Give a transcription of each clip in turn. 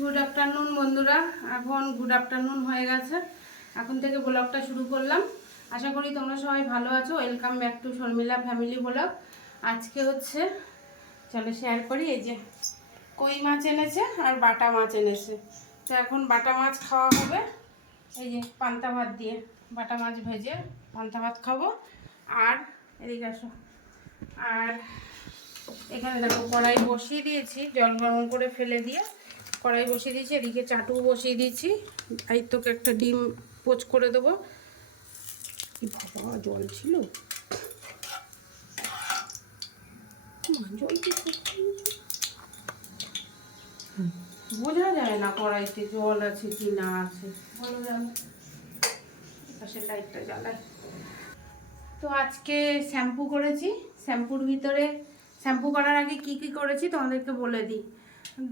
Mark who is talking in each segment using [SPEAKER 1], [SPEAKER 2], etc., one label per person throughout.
[SPEAKER 1] Good afternoon বন্ধুরা। এখন good afternoon হয়ে গেছে। এখন থেকে ব্লগটা শুরু করলাম। আশা করি তোমরা সবাই ভালো আছো। Welcome back to Sharmila family blog আজকে হচ্ছে, চলো শেয়ার করি, এই যে কই মাছ এনেছে আর বাটা মাছ এনেছে। তো এখন বাটা মাছ খাওয়া হবে। এই যে পান্তা ভাত দিয়ে বাটা মাছ ভেজে পান্তা ভাত খাব। আর এদিকে আসো। আর এখানে দেখো কড়াই বসিয়ে দিয়েছি, জল গরম করে ফেলে দিয়ে। কড়াই বসিয়ে দিয়েছি, এদিকে চাটু বসিয়ে দিয়েছি। এই তোকে একটা ডিম পোচ করে দেবো। বাবা জল ছিল? বোঝা যায় না কড়াইতে জল আছে কি না আছে। যাবে জ্বালাই। তো আজকে শ্যাম্পু করেছি। শ্যাম্পুর ভিতরে, শ্যাম্পু করার আগে কি কি করেছি তোমাদেরকে বলে দিই।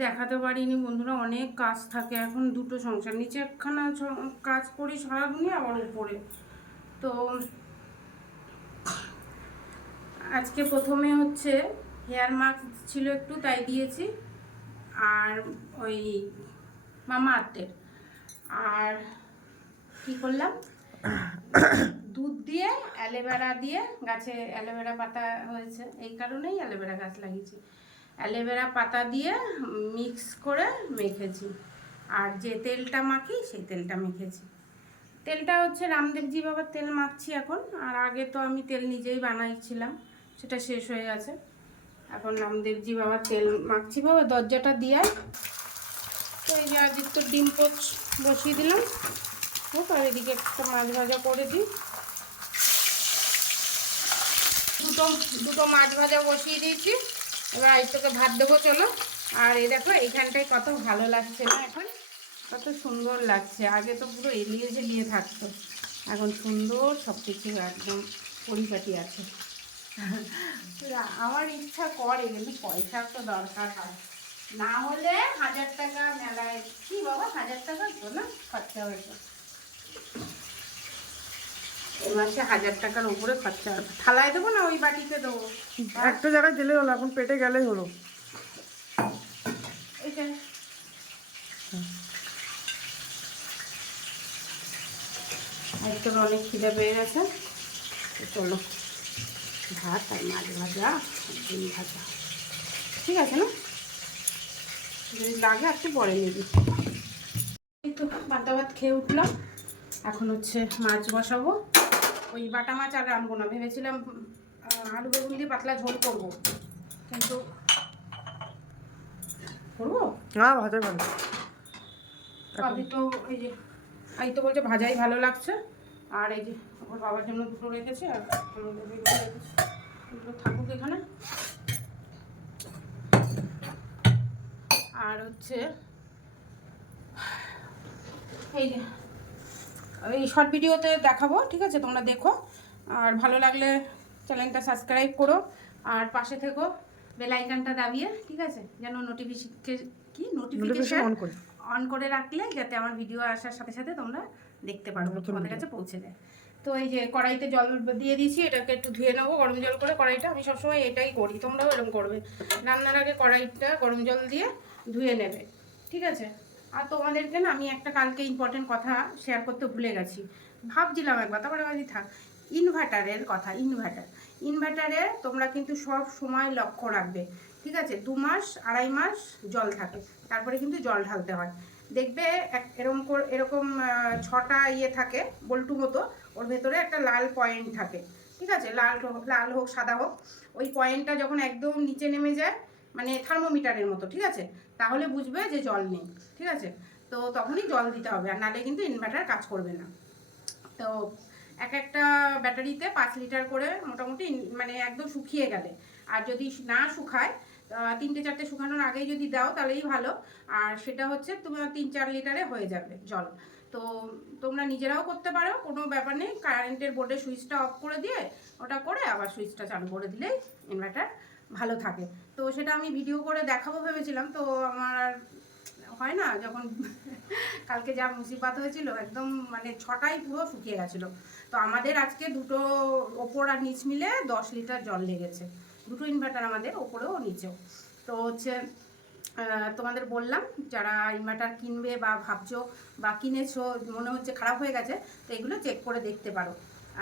[SPEAKER 1] দেখাতে পারিনি বন্ধুরা, অনেক কাজ থাকে এখন, দুটো সংসার। নিচে একখানা কাজ করি সারাদিনই আবার উপরে তো আজকে প্রথমে হচ্ছে হেয়ার মাস্ক ছিল একটু, তাই দিয়েছি। আর ওই মামা আর্থের আর কি করলাম? দুধ দিয়ে অ্যালোভেরা দিয়ে, গাছে অ্যালোভেরা পাতা হয়েছে। এই কারণেই অ্যালোভেরা গাছ লাগিয়েছি। অ্যালোভেরা পাতা দিয়ে মিক্স করে মেখেছি। আর যে তেলটা মাখি, সেই তেলটা মেখেছি। তেলটা হচ্ছে রামদেবজি বাবার তেল মাখছি এখন। আর আগে তো আমি তেল নিজেই বানাইছিলাম, সেটা শেষ হয়ে গেছে। এখন রামদেবজি বাবার তেল মাখছি বাবা, দরজাটা দিয়ে। তো এই যে আজকে তো ডিম পোচ বসিয়ে দিলাম। হোক, আর এদিকে একটা মাছ ভাজা করে দিই। দুটো দুটো মাছ ভাজা বসিয়ে দিয়েছি। এবার আরেকটাকে ভাত দেবো, চলো। আর এই দেখো, এইখানটায় কত ভালো লাগছে না এখন? কত সুন্দর লাগছে। আগে তো পুরো এলিয়ে ঝেলিয়ে থাকতো। এখন সুন্দর সব কিছু একদম পরিপাটি আছে। আমার ইচ্ছা করে, কিন্তু পয়সার তো দরকার হয়। না হলে হাজার টাকা মেলায় কি বাবা, হাজার টাকা তো না? খরচা হয়েছে এই মাসে হাজার টাকার উপরে খরচা হবে। থালায় দেবো না ওই বাটিতে দেবো?
[SPEAKER 2] একটা জায়গায় দিলে হলো এখন পেটে গেলেই হলো।
[SPEAKER 1] আজকে অনেক খিদে পেয়ে গেছে? চলো ভাত আর মাছ ভাজা ডিম ভাজা। ঠিক আছে না? যদি লাগে একটু পরে নিবি। এই তো খেয়ে উঠলাম। এখন হচ্ছে মাছ বসাবো। ওই বাটা মাছ আর রানবো না। ভেবেছিলাম আলু বেগুন দিয়ে পাতলা ঝোল করব। কিন্তু করব?
[SPEAKER 2] হ্যাঁ ভাজা ভালো।
[SPEAKER 1] তো এই যে আই তো বলছে ভাজাই ভালো লাগছে। আর এই যে ওর বাবার জন্য দুটো রেখেছি আর থাকুক এখানে। আর হচ্ছে এই যে এই শর্ট ভিডিওতে দেখাবো ঠিক আছে? তোমরা দেখো। আর ভালো লাগলে চ্যানেলটা সাবস্ক্রাইব করো আর পাশে থেকো বেল আইকনটা দাবিয়ে ঠিক আছে? যেন নোটিফিকেশন কি?
[SPEAKER 2] নোটিফিকেশন অন করে।
[SPEAKER 1] অন করে রাখলে যাতে আমার ভিডিও আসার সাথে সাথে তোমরা দেখতে পারো তোমাদের কাছে পৌঁছে যায় তো এই যে কড়াইতে জল দিয়ে দিয়েছি এটাকে একটু ধুয়ে নেব গরম জল করে কড়াইটা। আমি সবসময় এটাই করি তোমরাও এরকম করবে। রান্নার আগে কড়াইটা গরম জল দিয়ে ধুয়ে নেবে ঠিক আছে? আর তোমাদেরকে না, আমি একটা কালকে ইম্পর্টেন্ট কথা শেয়ার করতে ভুলে গেছি। ভাবছিলাম একবার, তারপরে ভাবছি, থাক। ইনভার্টারের কথা ইনভার্টার ইনভার্টারে তোমরা কিন্তু সব সময় লক্ষ্য রাখবে, ঠিক আছে? দু মাস, আড়াই মাস জল থাকে, তারপরে কিন্তু জল ঢালতে হয়। দেখবে এক এরকম এরকম ছটা ইয়ে থাকে, বল্টু মতো, ওর ভেতরে একটা লাল পয়েন্ট থাকে, ঠিক আছে? লাল লাল হোক, সাদা হোক, ওই পয়েন্টটা যখন একদম নিচে নেমে যায় মানে থার্মোমিটারের মতো, ঠিক আছে? তাহলে বুঝবে যে জল নেই, ঠিক আছে? তো তখনই জল দিতে হবে, আর নাহলে কিন্তু ইনভার্টার কাজ করবে না। তো এক একটা ব্যাটারিতে পাঁচ লিটার করে মোটামুটি মানে একদম শুকিয়ে গেলে। আর যদি না শুকায় তিনটে চারটে শুকানোর আগেই যদি দাও তাহলেই ভালো। আর সেটা হচ্ছে তোমার তিন চার লিটারে হয়ে যাবে জল। তো তোমরা নিজেরাও করতে পারো, কোনো ব্যাপার নেই। কারেন্টের বোর্ডে সুইচটা অফ করে দিয়ে ওটা করে আবার সুইচটা চালু করে দিলেই ইনভার্টার ভালো থাকে। তো সেটা আমি ভিডিও করে দেখাবো ভেবেছিলাম। তো আমার হয় না, যখন কালকে যা মুসিবাত হয়েছিল, একদম মানে ছটাই পুরো শুকিয়ে গেছিল। তো আমাদের আজকে দুটো ওপর আর নিচ মিলে দশ লিটার জল লেগেছে। দুটো ইনভার্টার আমাদের ওপরেও নিচেও। তো হচ্ছে তোমাদের বললাম, যারা ইনভার্টার কিনবে বা ভাবছ বা কিনেছো, মনে হচ্ছে খারাপ হয়ে গেছে, তো এগুলো চেক করে দেখতে পারো।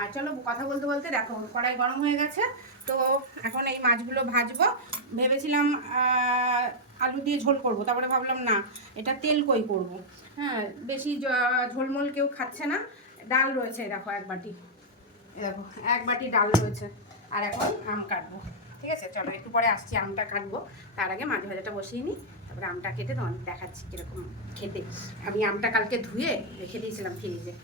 [SPEAKER 1] আর চলো কথা বলতে বলতে দেখো, কড়াই গরম হয়ে গেছে। তো এখন এই মাছগুলো ভাজবো। ভেবেছিলাম আলু দিয়ে ঝোল করব, তারপরে ভাবলাম না, এটা তেল কই করব? হ্যাঁ বেশি ঝোলমোল কেউ খাচ্ছে না। ডাল রয়েছে দেখো, এক বাটি। দেখো, এক বাটি ডাল রয়েছে, আর এখন আম কাটবো। ঠিক আছে, চলো, একটু পরে আসছি, আমটা কাটবো। তার আগে মাঝে ভাজাটা বসিয়ে নিই, তারপরে আমটা কেটে তোমাদের দেখাচ্ছি কীরকম খেতে। আমি আমটা কালকে ধুয়ে রেখে দিয়েছিলাম ফ্রিজে।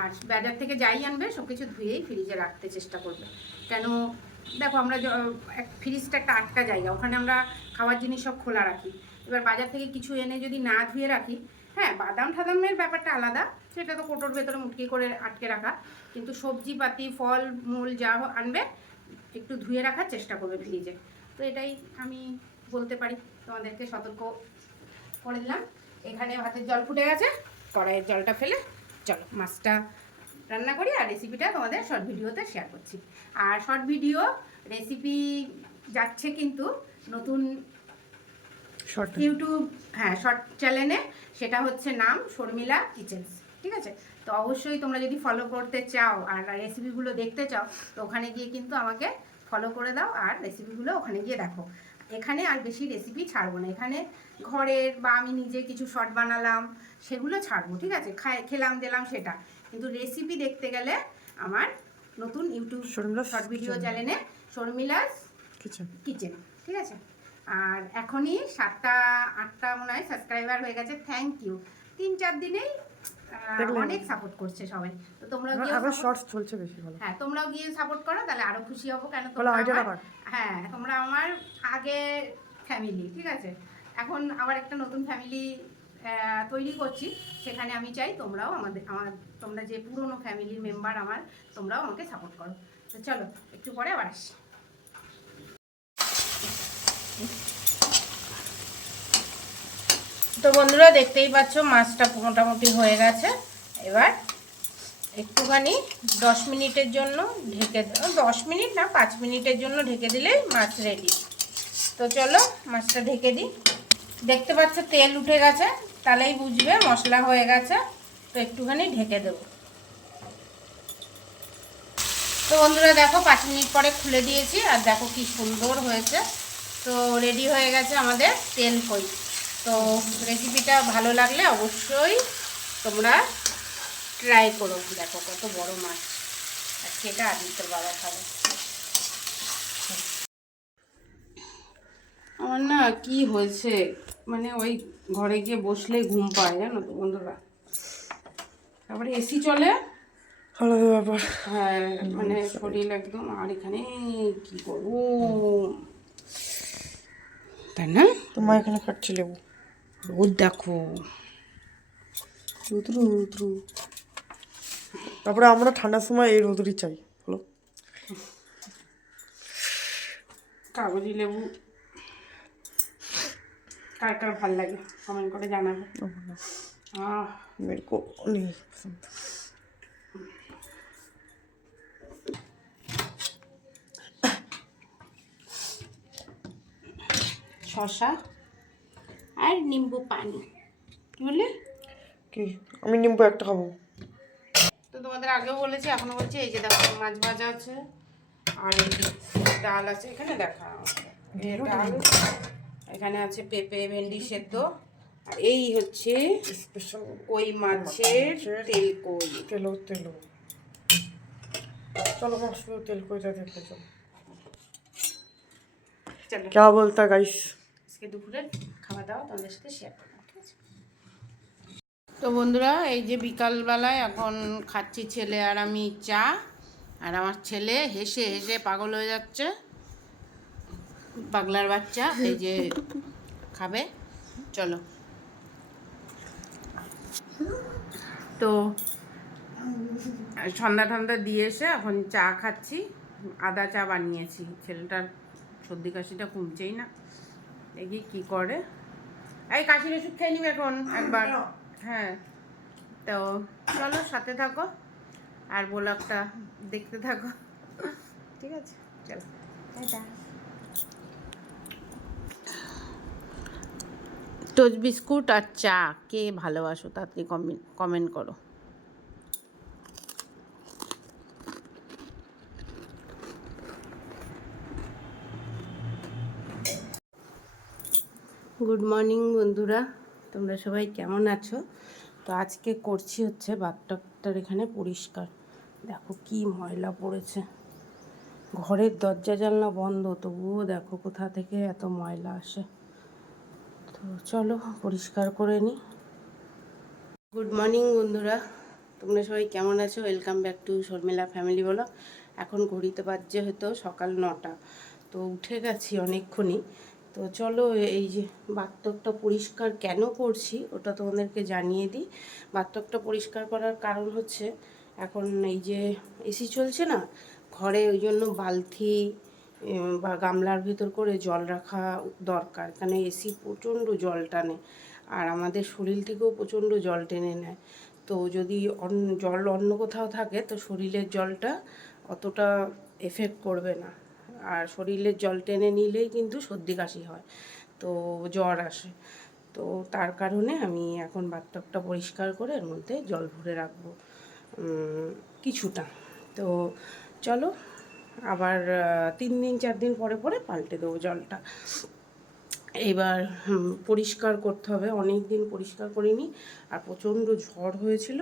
[SPEAKER 1] আর বাজার থেকে যাই আনবে সব কিছু ধুয়েই ফ্রিজে রাখতে চেষ্টা করবে। কেন দেখো আমরা এক ফ্রিজটা একটা আটকা জায়গা, ওখানে আমরা খাওয়ার জিনিস সব খোলা রাখি। এবার বাজার থেকে কিছু এনে যদি না ধুয়ে রাখি হ্যাঁ বাদাম ঠাদামের ব্যাপারটা আলাদা, সেটা তো কোটোর ভেতরে মুটকি করে আটকে রাখা। কিন্তু সবজি পাতি ফল, মূল যা আনবে, একটু ধুয়ে রাখার চেষ্টা করবে ফ্রিজে। তো এটাই আমি বলতে পারি, তোমাদেরকে সতর্ক করে দিলাম। এখানে ভাতের জল ফুটে গেছে, কড়াইয়ের জলটা ফেলে, চলো, মাছটা রান্না করি আর রেসিপিটা তোমাদের শর্ট ভিডিওতে শেয়ার করছি। আর শর্ট ভিডিও রেসিপি যাচ্ছে কিন্তু নতুন
[SPEAKER 2] শর্ট
[SPEAKER 1] ইউটিউব হ্যাঁ শর্ট চ্যানেলে সেটা হচ্ছে নাম শর্মিলা কিচেন্স ঠিক আছে? তো অবশ্যই তোমরা যদি ফলো করতে চাও আর রেসিপিগুলো দেখতে চাও তো ওখানে গিয়ে কিন্তু আমাকে ফলো করে দাও আর রেসিপিগুলো ওখানে গিয়ে দেখো। এখানে আর বেশি রেসিপি ছাড়বো না। এখানে ঘরের বা আমি নিজে কিছু শর্ট বানালাম সেগুলো ছাড়বো ঠিক আছে? খেলাম দিলাম সেটা। কিন্তু রেসিপি দেখতে গেলে আমার নতুন ইউটিউব শর্ট ভিডিও চ্যানেলে শর্মিলাস
[SPEAKER 2] কিচেন
[SPEAKER 1] কিচেন ঠিক আছে? আর এখনই সাতটা আটটা মনে হয় সাবস্ক্রাইবার হয়ে গেছে থ্যাংক ইউ তিন চার দিনেই অনেক সাপোর্ট করছে সবাই। তো তোমরা গিয়ে
[SPEAKER 2] আবার শর্টস চলছে বেশি ভালো।
[SPEAKER 1] হ্যাঁ তোমরাও গিয়ে সাপোর্ট করো তাহলে আরও খুশি হব। কেন তোমরা হ্যাঁ তোমরা আমার আগে ফ্যামিলি ঠিক আছে? এখন আবার একটা নতুন ফ্যামিলি তৈরি করছি, সেখানে আমি চাই তোমরাও আমাদের, আমার, তোমরা যে পুরনো ফ্যামিলির মেম্বার আমার, তোমরাও আমাকে সাপোর্ট করো। তো চলো, একটু পরে আবার আসি তো বন্ধুরা, দেখতেই পাচ্ছ, মাছটা মোটামুটি হয়ে গেছে। এবার একটুখানি দশ মিনিটের জন্য ঢেকে দশ মিনিট না, পাঁচ মিনিটের জন্য ঢেকে দিলেই মাছ রেডি তো চলো, মাছটা ঢেকে দিই। দেখতে পাচ্ছ, তেল উঠে গেছে, তাহলেই বুঝবে মশলা হয়ে গেছে, তো একটুখানি ঢেকে দেবো। তো বন্ধুরা দেখো, পাঁচ মিনিট পরে খুলে দিয়েছি, আর দেখো কি সুন্দর হয়েছে। তো রেডি হয়ে গেছে আমাদের তেল কই। তো রেসিপিটা ভালো লাগলে অবশ্যই তোমরা ট্রাই করো। দেখো কত বড় মাছ। আজকে এটা আদিত্যর বাবা খাবে। আমার না কি হয়েছে? মানে ওই ঘরে গিয়ে বসলে ঘুম পায় জানো তো বন্ধুরা। তারপরে এসি চলে।
[SPEAKER 2] আলাদা ব্যাপার।
[SPEAKER 1] হ্যাঁ মানে শরীর একদম আর এখানে কি করব? তাই না?
[SPEAKER 2] তোমার এখানে কাটছি লেবু।
[SPEAKER 1] রোদ দেখো। রুদ্রু রুদ্রু
[SPEAKER 2] তারপরে আমরা ঠান্ডার সময় এই রোদুরি চাই বলো
[SPEAKER 1] কাগজি লেবু। কার কার ভাল লাগে কমেন্ট করে জানাবে আহ
[SPEAKER 2] मेरे को नहीं पसंद
[SPEAKER 1] শশা আর নিম্বু পানি কি বললি
[SPEAKER 2] কি আমি নিম্বু একটা খাবো
[SPEAKER 1] তো তোমাদের আগেও বলেছি এখনো বলছি এই যে দেখো মাছ ভাজা আছে আর এই যে ডাল আছে এখানে দেখা এই ডাল এখানে আছে পেঁপে ভেন্ডি সেদ্ধ আর এই হচ্ছে
[SPEAKER 2] স্পেশাল
[SPEAKER 1] কই মাছের তেল কই
[SPEAKER 2] তেলো তেলো चलो मैं उसको तेल को इधर देख ले चलो
[SPEAKER 1] চলো
[SPEAKER 2] क्या बोलता गाइस
[SPEAKER 1] আজকে দুপুরের খাওয়া দাওয়া তোমাদের সাথে শেয়ার করলাম ঠিক আছে তো বন্ধুরা এই যে বিকালবেলায় এখন খাচ্ছি ছেলে আর আমি চা আর আমার ছেলে হেসে হেসে পাগল হয়ে যাচ্ছে পাগলার বাচ্চা, এই যে খাবে, চলো। তো, সন্ধ্যা ঠন্ডা দিয়ে এসে এখন চা খাচ্ছি, আদা চা বানিয়েছি। ছেলেটার সর্দি কাশিটা কমছেই না। দেখি কি করে। এই কাশির ওষুধ খেয়ে নিবে এখন, একবার। হ্যাঁ। তো, চলো সাথে থাকো, আর ব্লগটা দেখতে থাকো। ঠিক আছে, চলো। টোস্ট বিস্কুট আর চা, কে ভালোবাসো তাড়াতাড়ি কমেন্ট করো। গুড মর্নিং বন্ধুরা। তোমরা সবাই কেমন আছো? তো আজকে করছি হচ্ছে বাথটবটার এখানে পরিষ্কার। দেখো কি ময়লা পড়েছে। ঘরের দরজা জানলা বন্ধ, তবুও দেখো কোথা থেকে এত ময়লা আসে। তো চলো, পরিষ্কার করে নিই গুড মর্নিং বন্ধুরা। তোমরা সবাই কেমন আছো? Welcome back to Sharmila family বলো এখন ঘড়িতে বাজছে হয়তো সকাল নটা। তো উঠে গেছি অনেকক্ষণই। তো চলো, এই যে বাথটবটা পরিষ্কার কেন করছি, ওটা তোমাদেরকে জানিয়ে দিই। বাথটবটা পরিষ্কার করার কারণ হচ্ছে, এখন এই যে এসি চলছে না, ঘরে ওই জন্য বালতি বা গামলার ভিতর করে জল রাখা দরকার কারণ এসি প্রচণ্ড জল টানে আর আমাদের শরীর থেকেও প্রচণ্ড জল টেনে নেয়। তো যদি অন্য জল অন্য কোথাও থাকে তো শরীরের জলটা অতটা এফেক্ট করবে না। আর শরীরের জল টেনে নিলেই কিন্তু সর্দি কাশি হয়, তো জ্বর আসে। তো তার কারণে আমি এখন বাথটবটা পরিষ্কার করে এর মধ্যে জল ভরে রাখব কিছুটা। তো চলো আবার তিন দিন, চার দিন পরে পরে পাল্টে দেবো জলটা। এবার পরিষ্কার করতে হবে। অনেক দিন পরিষ্কার করিনি, আর প্রচণ্ড ঝড় হয়েছিল।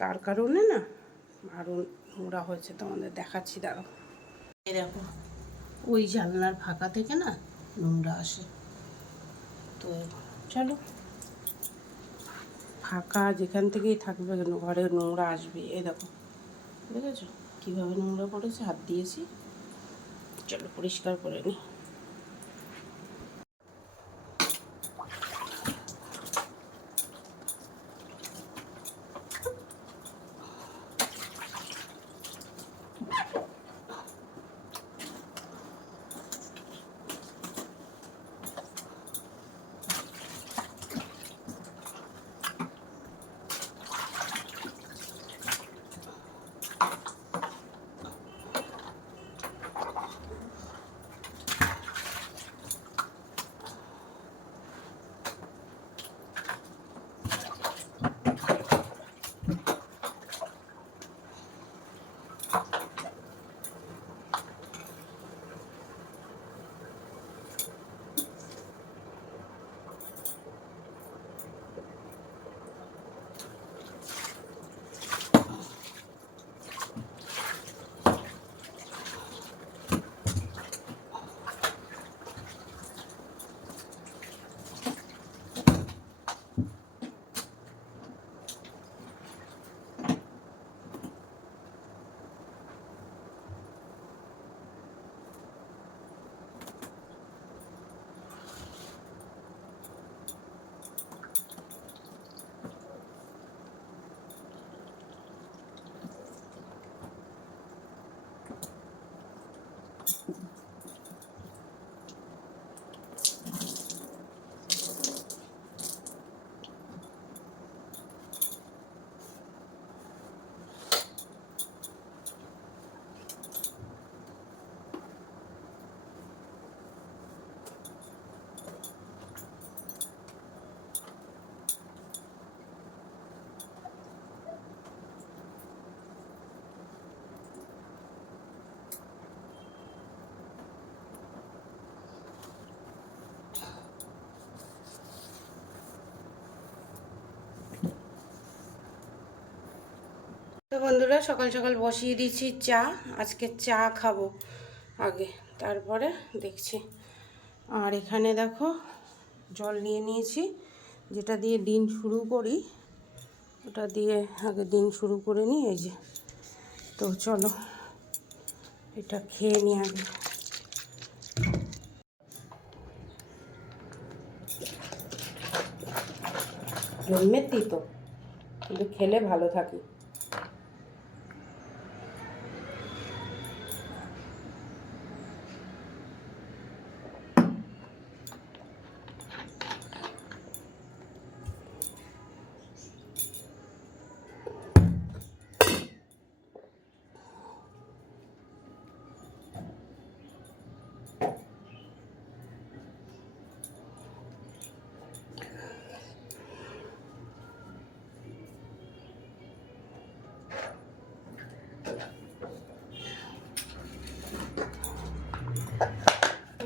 [SPEAKER 1] তার কারণে না আরও নোংরা হয়েছে। তোমাদের দেখাচ্ছি, দাঁড়াও। এই দেখো, ওই জানলার ফাঁকা থেকে না নোংরা আসে। তো চলো, ফাঁকা যেখান থেকেই থাকবে কেন ঘরে নোংরা আসবে। এই দেখো, দেখেছ? কীভাবে নোংরা পড়েছে হাত দিয়েছি। চলো পরিষ্কার করে নিই তো বন্ধুরা, সকাল সকাল বসিয়ে দিয়েছি চা। আজকে চা খাব আগে, তারপরে দেখছি। আর এখানে দেখো, জল নিয়ে নিয়েছি, যেটা দিয়ে দিন শুরু করি, ওটা দিয়ে আগে দিন শুরু করে নিই, এই যে। তো চলো, এটা খেয়ে নিই আগে। জন্মের তো কিন্তু খেলে ভালো থাকি।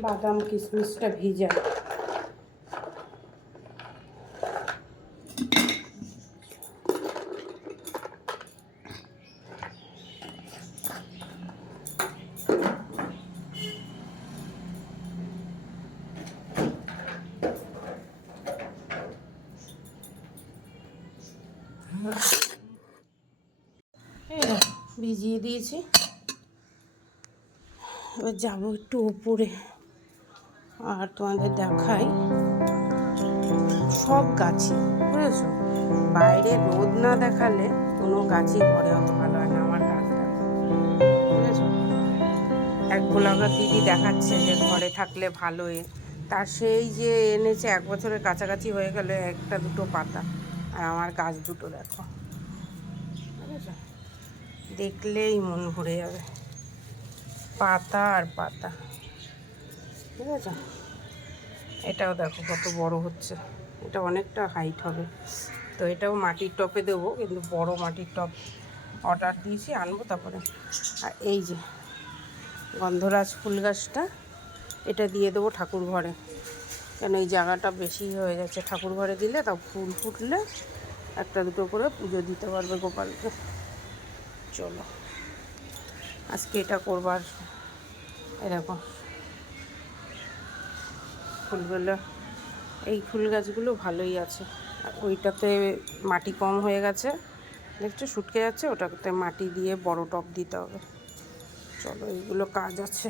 [SPEAKER 1] বাদাম কিশমিশটা ভিজা। ভিজিয়ে দিয়েছি। এবার যাব একটু ওপরে। আর তোমাদের দেখাই সব গাছই, বুঝেছ? বাইরে রোদ না দেখালে কোনো গাছই ঘরে অত ভালো হয় না, আমার গাছ দেখো, বুঝেছ? এক গোলাঘাট দিদি দেখাচ্ছে যে ঘরে থাকলে ভালোই। তার সেই যে এনেছে, এক বছরের কাছাকাছি হয়ে গেলে একটা দুটো পাতা, আর আমার গাছ দুটো দেখো দেখলেই মন ভরে যাবে। পাতা আর পাতা। ঠিক আছে? এটাও দেখো কত বড় হচ্ছে। এটা অনেকটা হাইট হবে। তো এটাও মাটির টপে দেবো কিন্তু বড় মাটির টপ অর্ডার দিয়েছি আনব তারপরে। আর এই যে গন্ধরাজ ফুল গাছটা এটা দিয়ে দেবো ঠাকুর ঘরে। কেন এই জায়গাটা বেশি হয়ে যাচ্ছে। ঠাকুর ঘরে দিলে তা ফুল ফুটলে একটা দুটো করে পুজো দিতে পারবে গোপালকে। চলো আজকে এটা করবার এরকম ফুলগুলো এই ফুল গাছগুলো ভালোই আছে। ওইটাতে মাটি কম হয়ে গেছে। দেখছ শুটকে যাচ্ছে, ওটাতে মাটি দিয়ে বড় টব দিতে হবে। চলো, এইগুলো কাজ আছে।